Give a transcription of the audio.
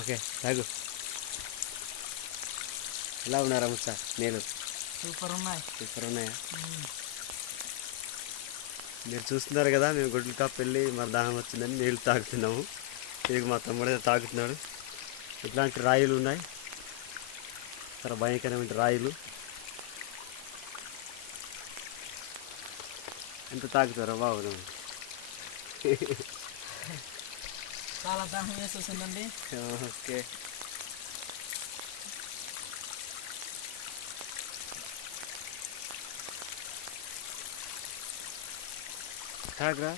Okay తాగు. ఎలా ఉన్నారా ముచ్చ నీళ్ళు? సూపర్ ఉన్నాయి. సూపర్ ఉన్నాయా? మీరు చూస్తున్నారు కదా, మేము గుడ్ల కాపు వెళ్ళి మరి దాహం వచ్చిందని నీళ్ళు తాగుతున్నాము. ఇది మా తమ్ముడే తాగుతున్నాడు. ఇట్లాంటి రాయిలు ఉన్నాయి, చాలా భయంకరమైన రాయిలు. ఎంత తాగుతారో బాబు. చాలా దాహం వేసేసిందండి. ఓకే తాగురా.